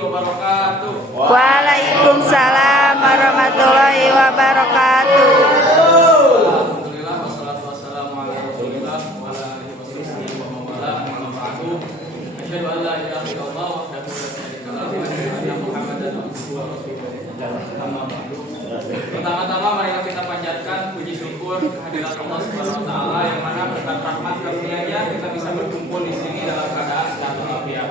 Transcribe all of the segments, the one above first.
wabarakatuh. Waalaikumsalam warahmatullahi wabarakatuh. Alhamdulillah wassalatu wassalamu ala Rasulillah wa ala alihi wasahbihi wa man wala amma ba'du. Asyhadu an la ilaha illallah wahdahu la syarika lahu wa asyhadu anna Muhammadan abduhu wa rasuluh. Amma ba'du. Pertama-tama marilah kita panjatkan puji syukur kehadirat Allah Subhanahu wa taala yang mana berkat rahmat karunia-Nya kita bisa berkumpul di sini dalam keadaan sehat walafiat.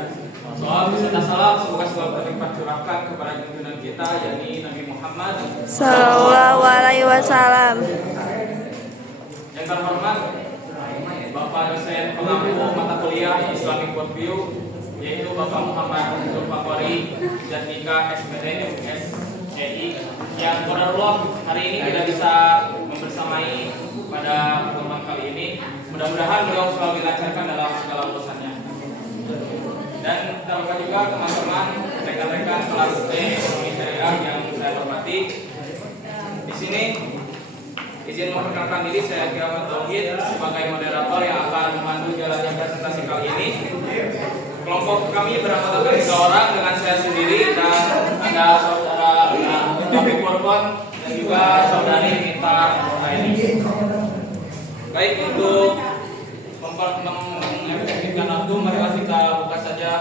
Soal beserta salam semoga selalu terlimpah curahkan kepada junjungan kita yakni Nabi Muhammad Sallallahu alaihi wasallam. Yang terhormat Bapak dosen pengampu mata kuliah Islamic Worldview yaitu Bapak Muhammad Zulfaqari Jatika SPT SEI yang qadarullah hari ini tidak bisa membersamai pada pertemuan kali ini. Mudah-mudahan beliau selalu dilancarkan dalam segala urusannya. Dan terhormat juga teman-teman rekan-rekan kelas B Ekonomi Syariah yang saya hormati. Di sini izin memperkenalkan diri, saya Kiramat Tauhid sebagai moderator yang akan memandu jalannya presentasi kali ini. Kelompok kami beranggotakan 3 orang dengan saya sendiri dan ada saudara Taufik Warfon dan juga saudari Mita Nuraini. Baik, untuk mengefektifkan waktu, marilah kita buka saja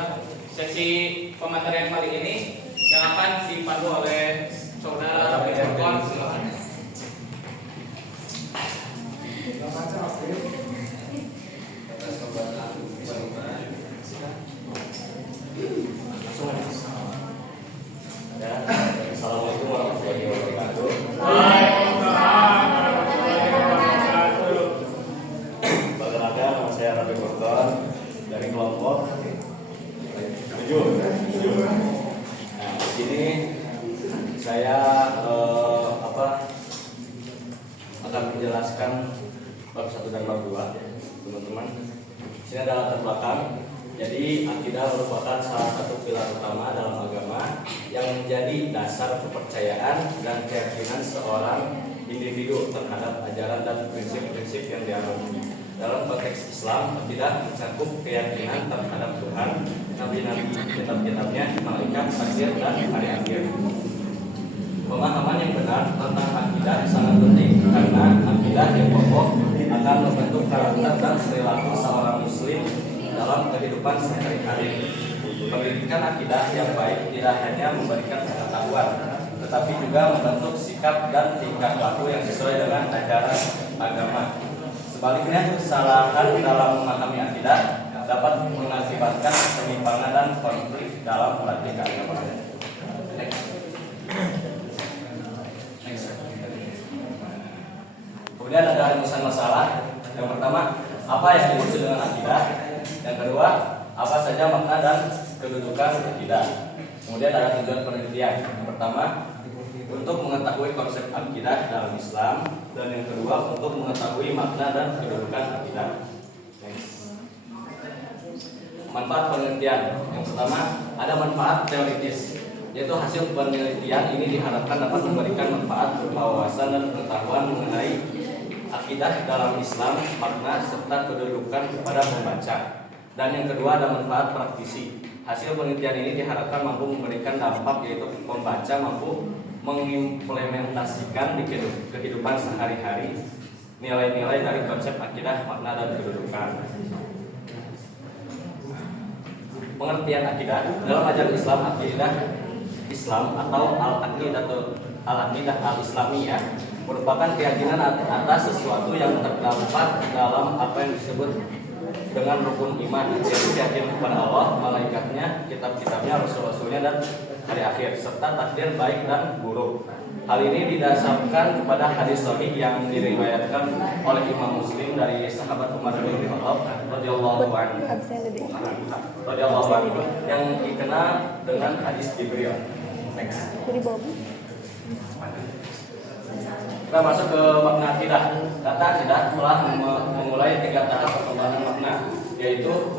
sesi pematerian kali ini yang akan dipandu oleh saudara Taufik Warfon. Silakan. Assalamualaikum warahmatullahi wabarakatuh. Perkenalkan, nama saya Rabi Gordon dari kelompok 7. Nah, di sini saya akan menjelaskan bab 1 dan bab 2, teman-teman. Di sini ada latar belakang. Jadi akidah merupakan salah satu pilar utama dalam agama yang menjadi dasar kepercayaan dan keyakinan seorang individu terhadap ajaran dan prinsip-prinsip yang dianut. Dalam konteks Islam, akidah mencakup keyakinan terhadap Tuhan, nabi-nabi, kitab-kitabnya, malaikat, takdir, dan hari akhir. Pemahaman yang benar tentang akidah sangat penting karena akidah yang kokoh akan membentuk karakter dan perilaku seorang muslim dalam kehidupan sehari-hari. Pendidikan akidah yang baik tidak hanya memberikan pengetahuan, tetapi juga membentuk sikap dan tingkah laku yang sesuai dengan ajaran agama. Sebaliknya, kesalahan dalam memahami akidah dapat mengakibatkan penyimpangan dan konflik dalam praktik agama. Kemudian ada rumusan masalah. Yang pertama, apa yang dimaksud dengan akidah? Yang kedua, apa saja makna dan kedudukan akidah? Kemudian ada tujuan penelitian. Yang pertama, untuk mengetahui konsep akidah dalam Islam, dan yang kedua untuk mengetahui makna dan kedudukan akidah. Manfaat penelitian. Yang pertama, ada manfaat teoritis, yaitu hasil penelitian ini diharapkan dapat memberikan manfaat wawasan dan pengetahuan mengenai akidah dalam Islam, makna serta kedudukan kepada pembaca. Dan yang kedua ada manfaat praktisi. Hasil penelitian ini diharapkan mampu memberikan dampak, yaitu pembaca mampu mengimplementasikan di kehidupan sehari-hari nilai-nilai dari konsep akidah, makna dan kedudukan. Pengertian akidah dalam ajaran Islam, akidah Islam atau al-aqidah al-islamiyah merupakan keyakinan atas sesuatu yang terdapat dalam apa yang disebut dengan rukun iman, yaitu keyakinan kepada Allah, malaikatnya, kitab-kitabnya, rasul-rasulnya, dan hari akhir, serta takdir baik dan buruk. Hal ini didasarkan kepada hadis sahih yang diriwayatkan oleh Imam Muslim dari sahabat Umar bin Khattab radhiyallahu anhu yang dikenal dengan hadis Jibril. Next. Kita masuk ke makna akidah. Kata akidah telah memulai 3 tahap perkembangan makna, yaitu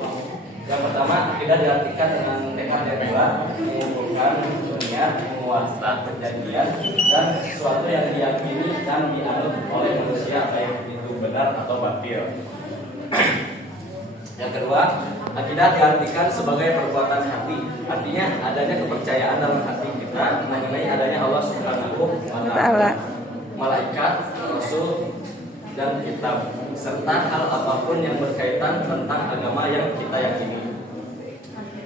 yang pertama, akidah diartikan dengan tekad yang kuat, mengumpulkan niat, menguasai perjanjian, dan sesuatu yang diyakini dan dianut oleh manusia, baik itu benar atau batil. Yang kedua, Akidah diartikan sebagai perbuatan hati. Artinya adanya kepercayaan dalam hati kita mengenai adanya Allah Subhanahu wa taala, malaikat, rasul, dan kitab, serta hal apapun yang berkaitan tentang agama yang kita yakini.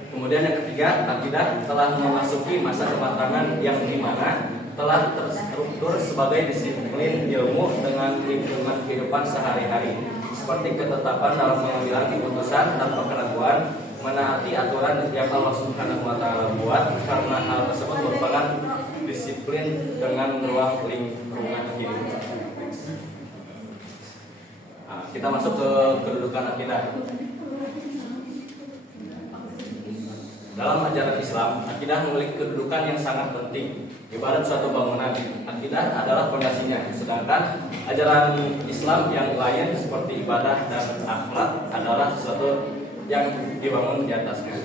Kemudian yang ketiga, akidah telah memasuki masa kematangan yang dimana telah terstruktur sebagai disiplin ilmu dengan lingkungan kehidupan sehari-hari, seperti ketetapan dalam mengambil keputusan tanpa keraguan, menaati aturan yang Allah Subhanahu wa taala buat, karena hal tersebut merupakan disiplin dengan ruang lingkungan hidup. Nah, kita masuk ke kedudukan akidah. Dalam ajaran Islam, akidah memiliki kedudukan yang sangat penting. Ibarat suatu bangunan, akidah adalah fondasinya. Sedangkan ajaran Islam yang lain seperti ibadah dan akhlak adalah sesuatu yang dibangun di atasnya.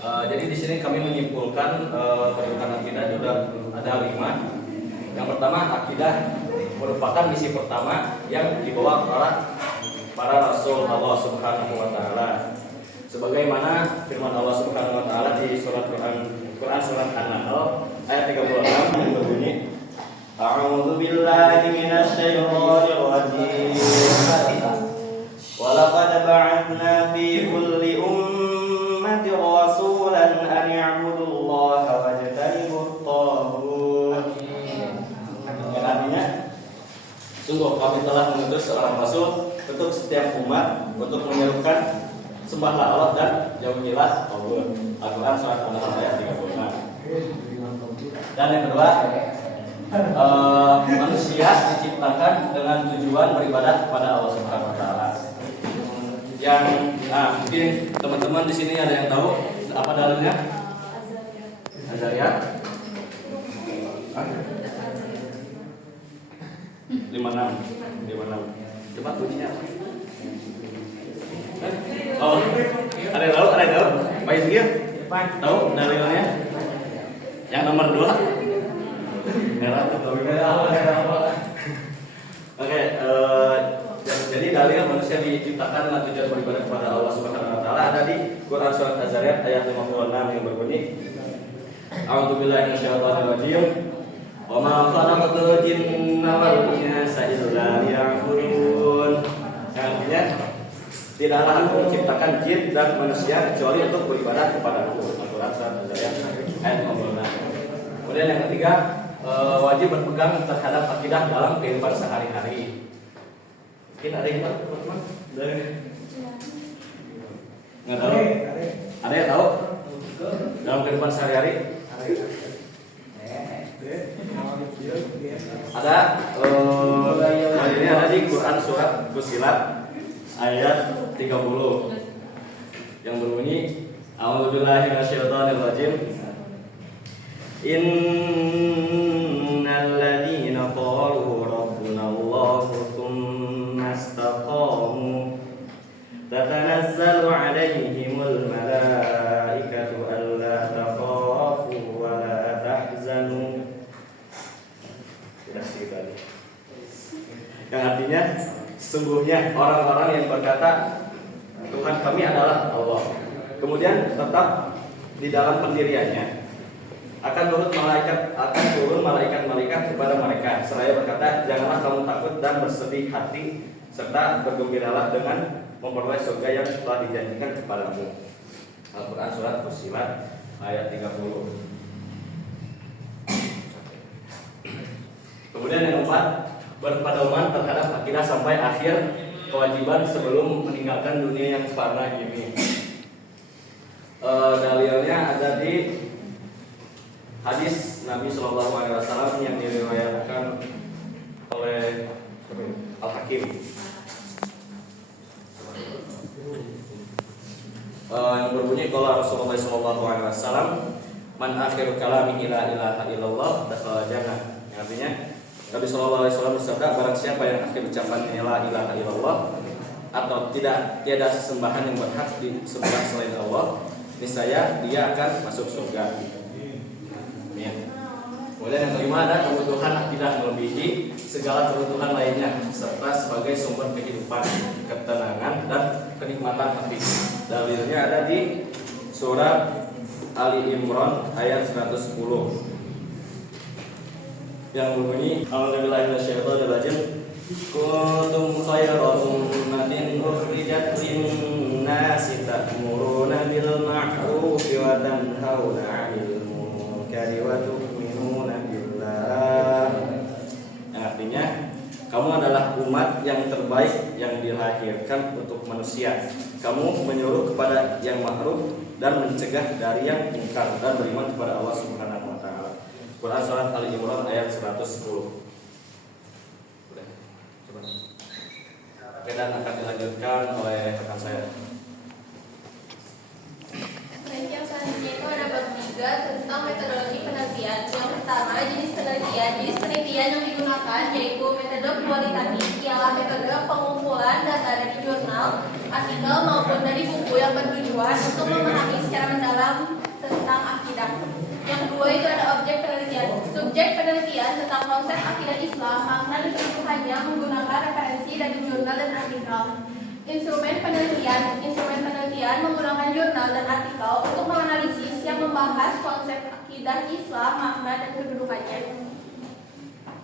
Jadi di sini kami menyimpulkan kedudukan akidah sudah ada 5. Yang pertama, akidah merupakan misi pertama yang dibawa para rasul Allah Subhanahu wa taala. Sebagaimana firman Allah Subhanahu wa taala di surat Quran surat An-Nahl ayat 36 yang berbunyi, A'udzu billahi minasy syaithanir rajim. Wa laqad ba'atsna fi kulli ummatin rasulan an i'budullaha wajtanibut taghut. Artinya, sungguh kami telah mengutus seorang rasul untuk setiap umat untuk menyerukan sembahlah Allah dan jauhilah taghut. Al-Quran surat An-Nahl ayat 36. Dan yang kedua, manusia diciptakan dengan tujuan beribadah kepada Allah Subhanahu wa taala. Yang mungkin teman-teman di sini ada yang tahu apa dalilnya? Azariat 56. Coba bunyinya apa? Oh, ada yang tahu? Pak Izgir? Tahu dalilnya? Yang nomor 2? Oke, jadi dalil manusia diciptakan dengan tujuan beribadah kepada Allah Subhanahu wa taala ada di Quran surat Az-Zariyat ayat 56 yang berbunyi, A'udzu billahi minasyaitonir rajim. Wa ma khalaqtul jinna wal insa illa liya'budun. Artinya, tidaklah aku menciptakan jin dan manusia kecuali untuk beribadah kepadaku. Al-Quran surat Az-Zariyat ayat 56. Kemudian yang ketiga, wajib berpegang terhadap akidah dalam kehidupan sehari-hari. Mungkin ada yang tahu, teman-teman? Nggak tahu? Ada yang tahu? Dalam kehidupan sehari-hari? Ada. Ini ada di Quran surat Fussilat ayat 30 yang berbunyi, A'udzubillahi minasyaitonir rajim. Innal ladzina qalu rabbunallahu tsumma istaqamu tatanazzalu 'alaihimul malaikatu alla takhafu wa la tahzanu. Sudah sekali. Yang artinya, sesungguhnya orang-orang yang berkata Tuhan kami adalah Allah, kemudian tetap di dalam pendiriannya, akan turun malaikat-malaikat kepada mereka seraya berkata, janganlah kamu takut dan bersedih hati, serta bergembiralah dengan memperoleh surga yang telah dijanjikan kepadamu. Al-Quran surat Fussilat ayat 30. Kemudian yang keempat, berpedoman terhadap akidah sampai akhir kewajiban sebelum meninggalkan dunia yang fana ini. Dalilnya ada di hadis Nabi Shallallahu Alaihi Wasallam yang diriwayatkan oleh Al-Hakim. Yang berbunyi, kalau Rasulullah Shallallahu Alaihi Wasallam, man akhiru kalamihi la ilaha illallah dakhala jannah. Yang artinya, Nabi Shallallahu Alaihi Wasallam bersabda, barang siapa yang akhir ucapannya la ilaha illallah atau tiada sesembahan yang berhak disembah selain Allah, niscaya dia akan masuk surga. Kemudian yang kelima ada kebutuhan akidah melebihi segala kebutuhan lainnya serta sebagai sumber kehidupan, ketenangan dan kenikmatan hati. Dalilnya ada di surat Ali Imran ayat 110 yang berbunyi A'udzubillahi minasyaitonir rajim kuntum khayra ummatin ukhrijat lin-nasi ta'muruna bil ma'ruf wa tanhauna 'anil munkari wa tu'minuna billah. Yang artinya kamu adalah umat yang terbaik yang dilahirkan untuk manusia. Kamu menyuruh kepada yang ma'ruf dan mencegah dari yang munkar dan beriman kepada Allah Subhanahu wa taala. Quran surat Ali Imran ayat 110. Oke, dan akan dilanjutkan oleh rekan saya. Yang selanjutnya itu ada bab 3 tentang metodologi penelitian. Yang pertama, jenis penelitian. Jenis penelitian yang digunakan yaitu metode kualitatif, ialah metode pengumpulan data dari jurnal, artikel maupun dari buku yang bertujuan untuk memahami secara mendalam tentang akidah. Yang kedua itu ada objek penelitian. Subjek penelitian tentang konsep akidah Islam, makna dan kebutuhannya menggunakan referensi dari jurnal dan artikel. Instrumen penelitian menggunakan jurnal dan artikel untuk menganalisis yang membahas konsep akidah Islam, makna dan kedudukannya.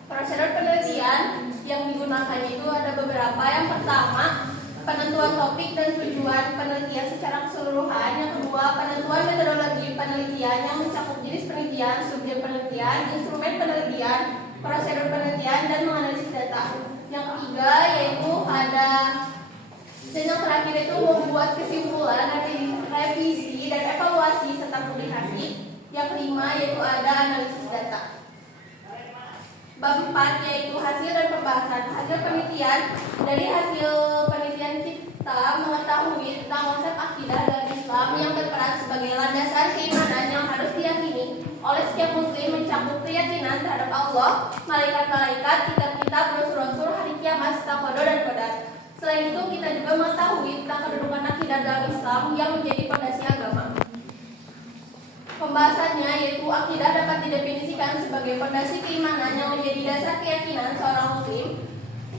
Prosedur penelitian yang digunakan itu ada beberapa. Yang pertama, penentuan topik dan tujuan penelitian secara keseluruhan. Yang kedua, penentuan metodologi penelitian yang mencakup jenis penelitian, subjek penelitian, instrumen penelitian, prosedur penelitian, dan menganalisis data. Yang ketiga yaitu ada, dan yang terakhir itu membuat kesimpulan, revisi, dan evaluasi serta publikasi. Yang kelima yaitu ada analisis data. Bab 4 yaitu hasil dan pembahasan. Hasil penelitian. Dari hasil penelitian kita mengetahui tentang konsep akidah dalam Islam yang berperan sebagai landasan keimanan yang harus diyakini oleh setiap muslim, mencakup keyakinan terhadap Allah, malaikat-malaikat, kitab-kitab, rasul-rasul, hari kiamat, serta qada dan qadar. Selain itu, kita juga mengetahui tentang kedudukan akidah dalam Islam yang menjadi fondasi agama. Pembahasannya yaitu akidah dapat didefinisikan sebagai fondasi keimanan yang menjadi dasar keyakinan seorang muslim.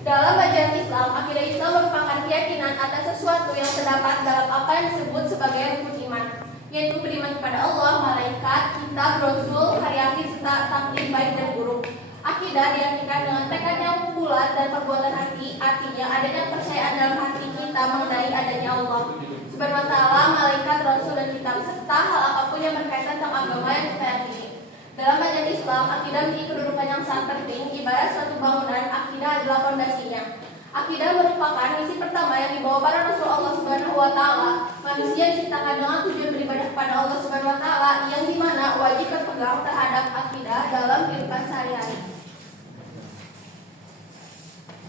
Dalam ajaran Islam, akidah Islam merupakan keyakinan atas sesuatu yang terdapat dalam apa yang disebut sebagai rukun iman, yaitu beriman kepada Allah, malaikat, kitab, rasul, hari akhir, serta takdir baik dan buruk. Akidah diartikan dengan tekad yang bulat dan perbuatan hati, artinya adanya kepercayaan dalam hati kita mengenai adanya Allah Subhanahu wa taala, malaikat, rasul, dan kitab, serta hal apapun yang berkaitan tentang agama yang kita yakini. Dalam ajaran Islam, akidah memiliki kedudukan yang sangat penting. Ibarat suatu bangunan, akidah adalah fondasinya. Akidah merupakan misi pertama yang dibawa para Rasul Allah Subhanahu wa taala. Manusia diciptakan dengan tujuan beribadah kepada Allah Subhanahu wa taala, yang dimana wajib berpegang terhadap akidah dalam kehidupan sehari-hari.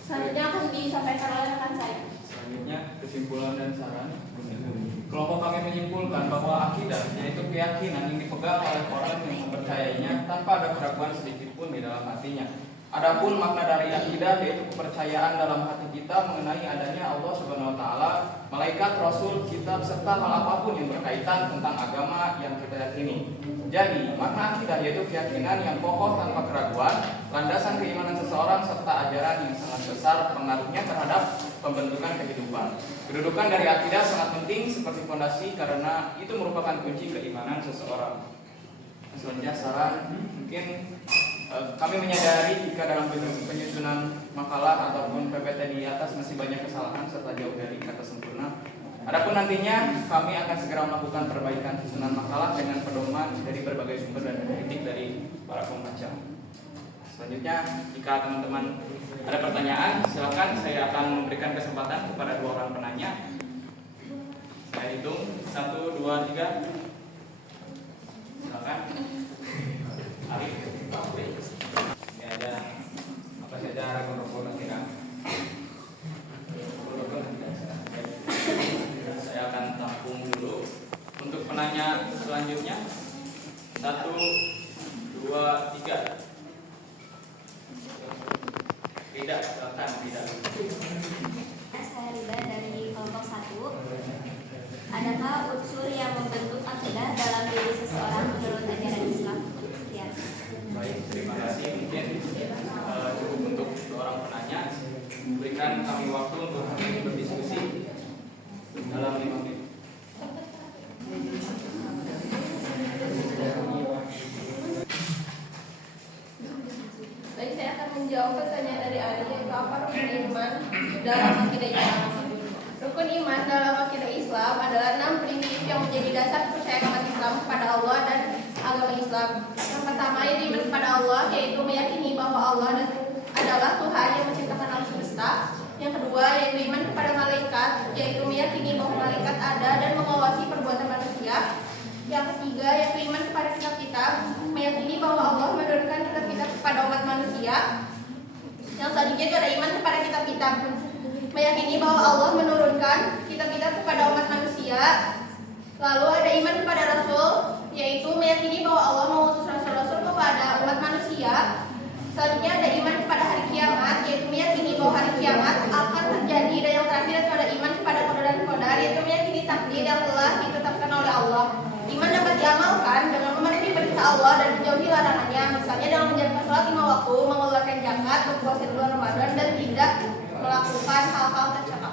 Selanjutnya akan disampaikan oleh rekan saya. Selanjutnya kesimpulan dan saran. Kelompok kami menyimpulkan bahwa akidah yaitu keyakinan yang dipegang oleh orang yang mempercayainya tanpa ada keraguan sedikit pun di dalam hatinya. Adapun makna dari akidah yaitu kepercayaan dalam hati kita mengenai adanya Allah Subhanahu wa taala, malaikat, rasul, kitab, serta hal apapun yang berkaitan tentang agama yang kita yakini. Jadi, makna akidah yaitu keyakinan yang kokoh tanpa keraguan, landasan keimanan seseorang serta ajaran yang sangat besar pengaruhnya terhadap pembentukan kehidupan. Kedudukan dari akidah sangat penting seperti fondasi karena itu merupakan kunci keimanan seseorang. Selanjutnya saran, mungkin kami menyadari jika dalam penyusunan makalah ataupun PPT di atas masih banyak kesalahan serta jauh dari kata sempurna. Adapun nantinya kami akan segera melakukan perbaikan susunan makalah dengan pedoman dari berbagai sumber dan kritik dari para pembaca. Selanjutnya, jika teman-teman ada pertanyaan, silakan. Saya akan memberikan kesempatan kepada 2 orang penanya. Saya hitung 1, 2, 3. Silakan. Arif, ya ada apa saja rekan-rekan nanti kan? Saya akan tampung dulu. Untuk penanya selanjutnya 1, 2, 3. Tidak, silakan tidak. Saya Riba dari kelompok 1. Adakah unsur yang membentuk akidah dalam diri seseorang menurut ajaran Islam? Ya. Baik, terima memberikan kami waktu untuk berdiskusi dalam 5 menit. Baik, saya akan menjawab pertanyaan dari Ari, yaitu apa rukun iman dalam akidah Islam. Rukun iman dalam akidah Islam adalah 6 prinsip yang menjadi dasar kepercayaan umat Islam kepada Allah dan agama Islam. Yang pertama, yaitu iman kepada Allah, yaitu meyakini bahwa Allah adalah Tuhan yang menciptakan alam semesta. Yang kedua, yaitu iman kepada malaikat, yaitu meyakini bahwa malaikat ada dan mengawasi perbuatan manusia. Yang ketiga, yaitu iman kepada kitab-kitab, meyakini bahwa Allah menurunkan kitab-kitab kepada umat manusia. Yang selanjutnya itu ada iman kepada kitab-kitab, meyakini bahwa Allah menurunkan kitab-kitab kepada umat manusia. Lalu ada iman kepada Rasul, yaitu meyakini bahwa Allah mengutus Rasul-Rasul kepada umat manusia. Selanjutnya ada iman kepada hari kiamat, yaitu meyakini bahwa hari kiamat akan terjadi. Dan yang terakhir itu ada iman kepada qadar dan qadar, yaitu meyakini takdir yang telah ditetapkan oleh Allah. Iman dapat diamalkan dengan memenuhi perintah Allah dan menjauhi larangannya, misalnya dengan menjalankan sholat 5 waktu, mengeluarkan zakat, berpuasa di bulan Ramadan, dan tidak melakukan hal-hal tercela.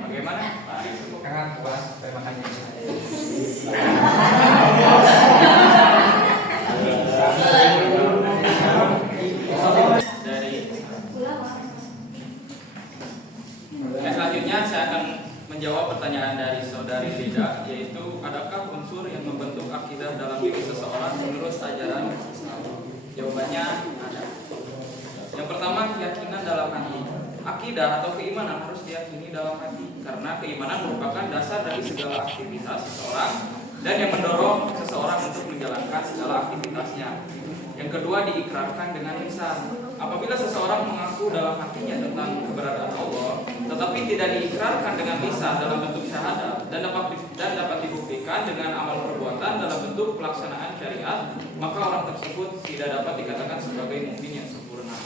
Bagaimana Pak Ari? Sangat puas, terima kasih. Selanjutnya saya akan menjawab pertanyaan dari saudari Lida, yaitu adakah unsur yang membentuk akidah dalam diri seseorang menurut ajaran Islam? Jawabannya ada. Yang pertama, keyakinan dalam hati. Akidah atau keimanan harus diyakini dalam hati, karena keimanan merupakan dasar dari segala aktivitas seseorang dan yang mendorong seseorang untuk menjalankan segala aktivitasnya. Yang kedua, diikrarkan dengan lisan. Apabila seseorang mengaku dalam hatinya tentang keberadaan Allah, tetapi tidak diikrarkan dengan lisan dalam bentuk syahadat dan dapat dibuktikan dengan amal perbuatan dalam bentuk pelaksanaan syariat, maka orang tersebut tidak dapat dikatakan sebagai mukmin yang sempurna.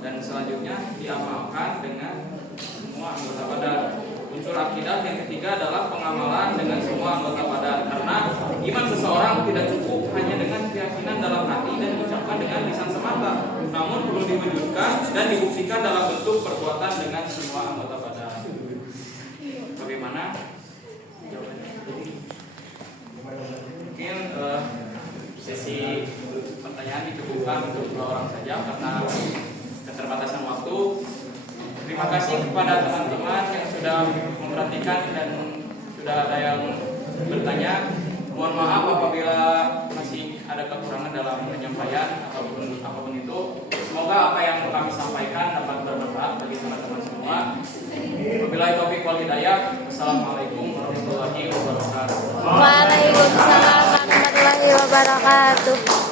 Dan selanjutnya diamalkan dengan semua anggota badan. Unsur akidah yang ketiga adalah pengamalan dengan semua anggota badan, karena iman seseorang tidak cukup hanya dengan keyakinan dalam hati dan diucapkan dengan lisan semata, namun perlu diwujudkan dan dibuktikan dalam bentuk perbuatan dengan semua anggota badan. Bagaimana jawabannya? Mungkin sesi pertanyaan dicukupkan untuk 2 orang saja karena keterbatasan waktu. Terima kasih kepada teman-teman yang sudah memperhatikan dan sudah ada yang bertanya. Mohon maaf apabila masih ada kekurangan dalam penyampaian ataupun apapun itu. Semoga apa yang kami sampaikan dapat bermanfaat bagi teman-teman semua. Wabillahi taufiq wal hidayah. Wassalamualaikum warahmatullahi wabarakatuh. Waalaikumsalam warahmatullahi wabarakatuh.